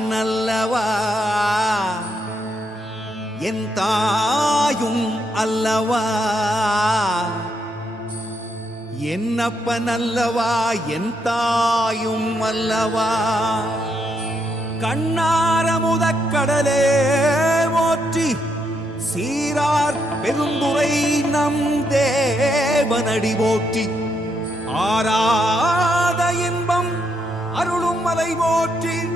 நல்லவா? என் தாயும் அல்லவா? என்னப்பன் அல்லவா என் தாயும் அல்லவா? கண்ணாரமுதக்கடலே போற்றி சீரார் பெருந்துரை நம் தேவனடி போற்றி. ஆராத இன்பம் அருளும் மலை போற்றி.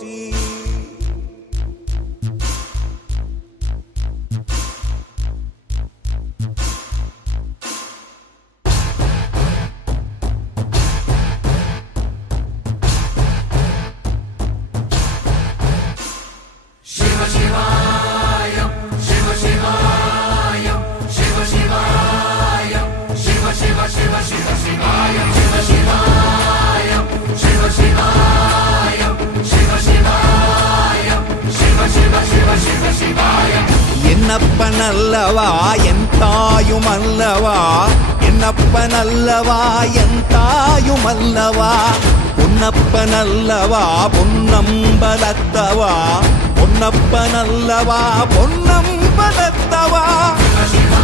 என்னப்பன் அல்லவா என் தாயும் அல்லவா? என்னப்பன் அல்லவா என் தாயும் அல்லவா? பொன்னப்பன் அல்லவா பொன்னம்பலத்தவா? பொன்னப்பன் அல்லவா பொன்னம்பலத்தவா? சிவா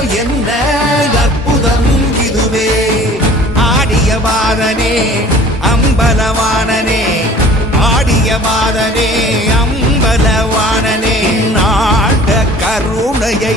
என்ன அற்புதம் இதுவே. ஆடிய பாதனே அம்பலவாணனே ஆடிய பாதனே அம்பலவாணனே நாட கருணையை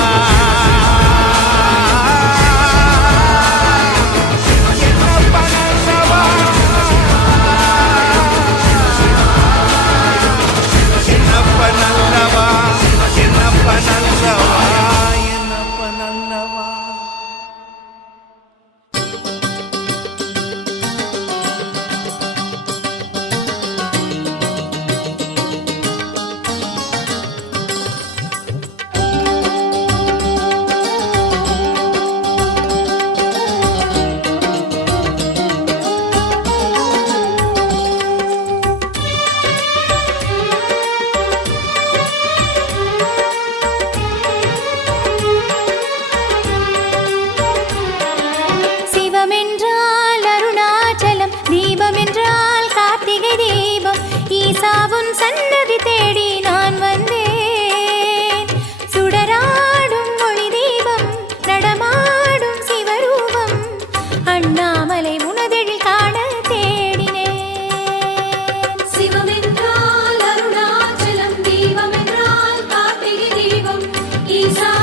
Isa